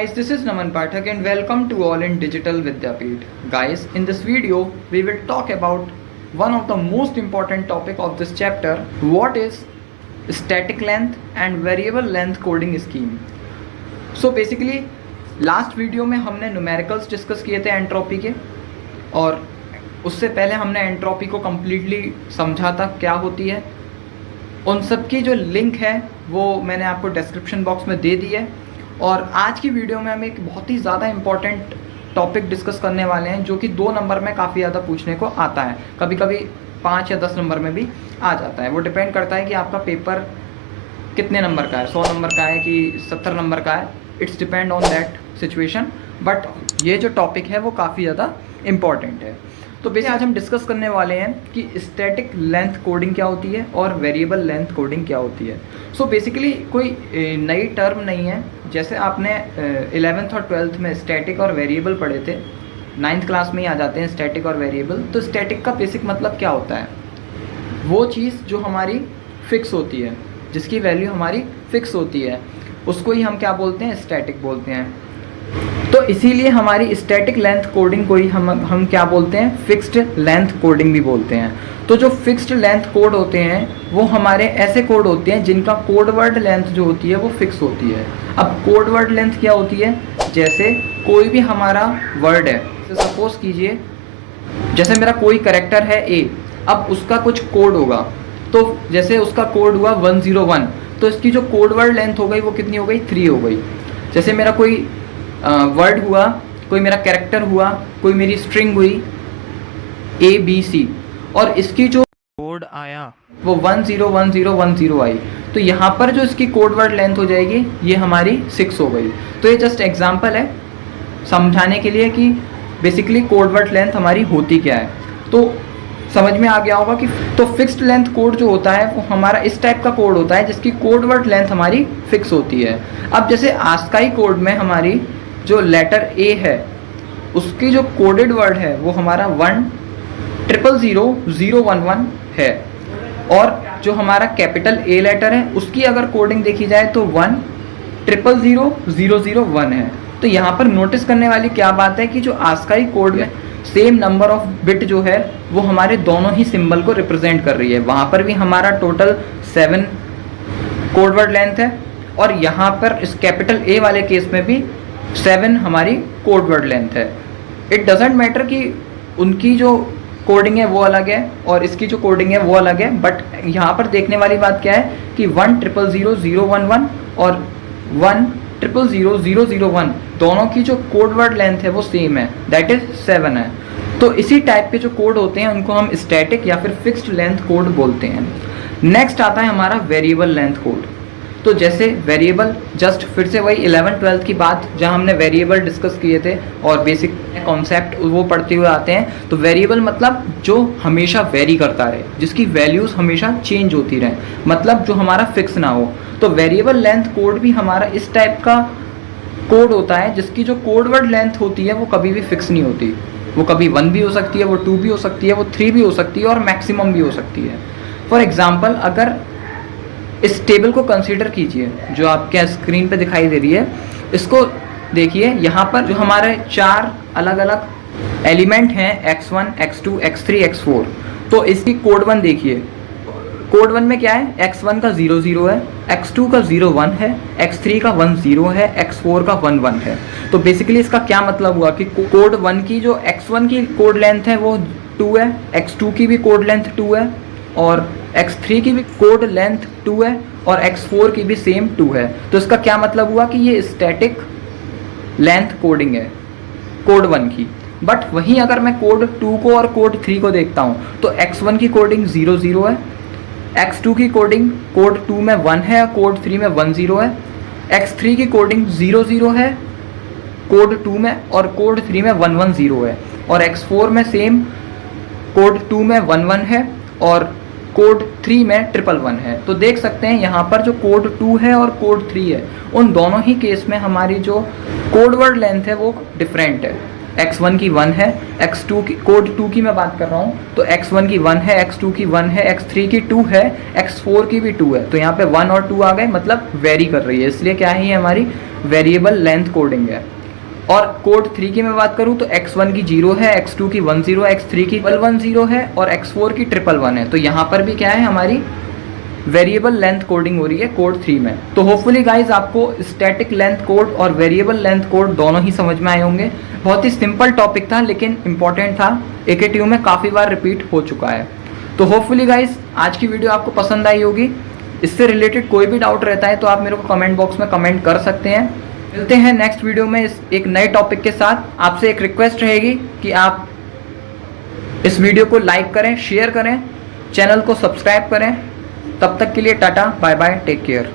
guys, this is Naman Pathak and welcome to all in Digital Vidyapeeth. Guys, in this video, we will talk about one of the most important topic of this chapter, what is static length and variable length coding scheme. So basically, last video में हमने numericals discuss किए थे entropy के और उससे पहले हमने entropy को completely समझा था क्या होती है. उन सब की जो लिंक है वो मैंने आपको डिस्क्रिप्शन बॉक्स में दे दी है. और आज की वीडियो में हम एक बहुत ही ज़्यादा इम्पॉर्टेंट टॉपिक डिस्कस करने वाले हैं जो कि 2 नंबर में काफ़ी ज़्यादा पूछने को आता है, कभी कभी 5 या 10 नंबर में भी आ जाता है. वो डिपेंड करता है कि आपका पेपर कितने नंबर का है, 100 नंबर का है कि 70 नंबर का है. It's depend on that situation. But ये जो टॉपिक है वो काफ़ी ज़्यादा इम्पॉर्टेंट है. तो बेसिकली आज हम डिस्कस करने वाले हैं कि स्टैटिक लेंथ कोडिंग क्या होती है और वेरिएबल लेंथ कोडिंग क्या होती है. सो बेसिकली कोई नई टर्म नहीं है. जैसे आपने 11th और 12th में स्टैटिक और वेरिएबल पढ़े थे, 9th क्लास में ही आ जाते हैं स्टैटिक और वेरिएबल. तो स्टैटिक का बेसिक मतलब क्या होता है? वो चीज़ जो हमारी फिक्स होती है, जिसकी वैल्यू हमारी फिक्स होती है, उसको ही हम क्या बोलते हैं? स्टैटिक बोलते हैं. तो इसीलिए हमारी स्टैटिक लेंथ कोडिंग को ही हम क्या बोलते हैं? फिक्स्ड लेंथ कोडिंग भी बोलते हैं. तो जो फिक्स्ड लेंथ कोड होते हैं वो हमारे ऐसे कोड होते हैं जिनका कोड वर्ड लेंथ जो होती है वो फिक्स होती है. अब कोड वर्ड लेंथ क्या होती है? जैसे कोई भी हमारा वर्ड है, सपोज कीजिए जैसे मेरा कोई कैरेक्टर है ए, अब उसका कुछ कोड होगा. तो जैसे उसका कोड हुआ 101, तो इसकी जो कोड वर्ड लेंथ हो गई वो कितनी हो गई? 3 हो गई. जैसे मेरा कोई वर्ड हुआ, कोई मेरा कैरेक्टर हुआ, कोई मेरी स्ट्रिंग हुई ABC, और इसकी जो कोड आया वो 101010 आई. तो यहाँ पर जो इसकी कोड वर्ड लेंथ हो जाएगी ये हमारी 6 हो गई. तो ये जस्ट एग्जांपल है समझाने के लिए कि बेसिकली कोड वर्ड लेंथ हमारी होती क्या है. तो समझ में आ गया होगा कि तो फिक्स्ड लेंथ कोड जो होता है वो हमारा इस टाइप का कोड होता है जिसकी कोड वर्ड लेंथ हमारी फिक्स होती है. अब जैसे आस्काई कोड में हमारी जो लेटर ए है उसकी जो कोडेड वर्ड है वो हमारा 1000011 है, और जो हमारा कैपिटल ए लेटर है उसकी अगर कोडिंग देखी जाए तो 1000001 है. तो यहाँ पर नोटिस करने वाली क्या बात है कि जो आस्काई कोड में सेम नंबर ऑफ बिट जो है वो हमारे दोनों ही सिंबल को रिप्रेजेंट कर रही है. वहाँ पर भी हमारा टोटल 7 कोड वर्ड लेंथ है, और यहाँ पर इस कैपिटल ए वाले केस में भी 7 हमारी कोड वर्ड लेंथ है. इट डजेंट मैटर कि उनकी जो कोडिंग है वो अलग है और इसकी जो कोडिंग है वो अलग है. बट यहाँ पर देखने वाली बात क्या है कि 1000011 और 1000001 दोनों की जो कोड वर्ड लेंथ है वो सेम है, दैट इज 7 है. तो इसी टाइप के जो कोड होते हैं उनको हम स्टैटिक या फिर फिक्स्ड लेंथ कोड बोलते हैं. नेक्स्ट आता है हमारा वेरिएबल लेंथ कोड. तो जैसे वेरिएबल, जस्ट फिर से वही 11th-12th की बात जहाँ हमने वेरिएबल डिस्कस किए थे और बेसिक कॉन्सेप्ट वो पढ़ते हुए आते हैं. तो वेरिएबल मतलब जो हमेशा वेरी करता रहे, जिसकी वैल्यूज़ हमेशा चेंज होती रहें, मतलब जो हमारा फिक्स ना हो. तो वेरिएबल लेंथ कोड भी हमारा इस टाइप का कोड होता है जिसकी जो कोड वर्ड लेंथ होती है वो कभी भी फिक्स नहीं होती. वो कभी 1 भी हो सकती है, वो 2 भी हो सकती है, वो 3 भी हो सकती है और मैक्सिमम भी हो सकती है. फॉर एग्जाम्पल अगर इस टेबल को कंसीडर कीजिए जो आपके स्क्रीन पे दिखाई दे रही है, इसको देखिए. यहाँ पर जो हमारे 4 अलग अलग एलिमेंट हैं x1, x2, x3, x4. तो इसकी कोड 1 देखिए. कोड 1 में क्या है? x1 का 00 है, x2 का 01 है, x3 का 10 है, x4 का 11 है. तो बेसिकली इसका क्या मतलब हुआ कि कोड 1 की जो x1 की कोड लेंथ है वो 2 है, x2 की भी कोड लेंथ 2 है, और x3 की भी कोड लेंथ 2 है, और x4 की भी सेम 2 है. तो इसका क्या मतलब हुआ कि ये स्टैटिक लेंथ कोडिंग है कोड 1 की. बट वहीं अगर मैं कोड 2 को और कोड 3 को देखता हूँ तो x1 की कोडिंग 00 है, x2 की कोडिंग कोड 2 में 1 है, कोड 3 में 10 है, x3 की कोडिंग 00 है कोड 2 में और कोड 3 में 110 है, और x4 में सेम कोड 2 में 11 है और कोड 3 में 111 है. तो देख सकते हैं यहाँ पर जो कोड 2 है और कोड 3 है उन दोनों ही केस में हमारी जो कोड वर्ड लेंथ है वो डिफरेंट है. x1 की 1 है, x2 की कोड 2 की मैं बात कर रहा हूँ तो x1 की 1 है, x2 की 1 है, x3 की 2 है, x4 की भी 2 है. तो यहाँ पे 1 और 2 आ गए, मतलब वेरी कर रही है, इसलिए क्या है ये हमारी वेरिएबल लेंथ कोडिंग है। और कोड 3 की मैं बात करूँ तो x1 की 0 है, x2 की 10, x3 की 110 है और x4 की 111 है। तो यहाँ पर भी क्या है, हमारी वेरिएबल लेंथ कोडिंग हो रही है कोड 3 में। तो होपफुली गाइज आपको स्टैटिक लेंथ कोड और वेरिएबल लेंथ कोड दोनों ही समझ में आए होंगे। बहुत ही सिंपल टॉपिक था लेकिन इंपॉर्टेंट था, AKTU में काफ़ी बार रिपीट हो चुका है। तो होपफुली गाइज आज की वीडियो आपको पसंद आई होगी। इससे रिलेटेड कोई भी डाउट रहता है तो आप मेरे को कमेंट बॉक्स में कमेंट कर सकते हैं। मिलते हैं नेक्स्ट वीडियो में एक नए टॉपिक के साथ। आपसे एक रिक्वेस्ट रहेगी कि आप इस वीडियो को लाइक करें, शेयर करें, चैनल को सब्सक्राइब करें। तब तक के लिए tata, bye bye, take care.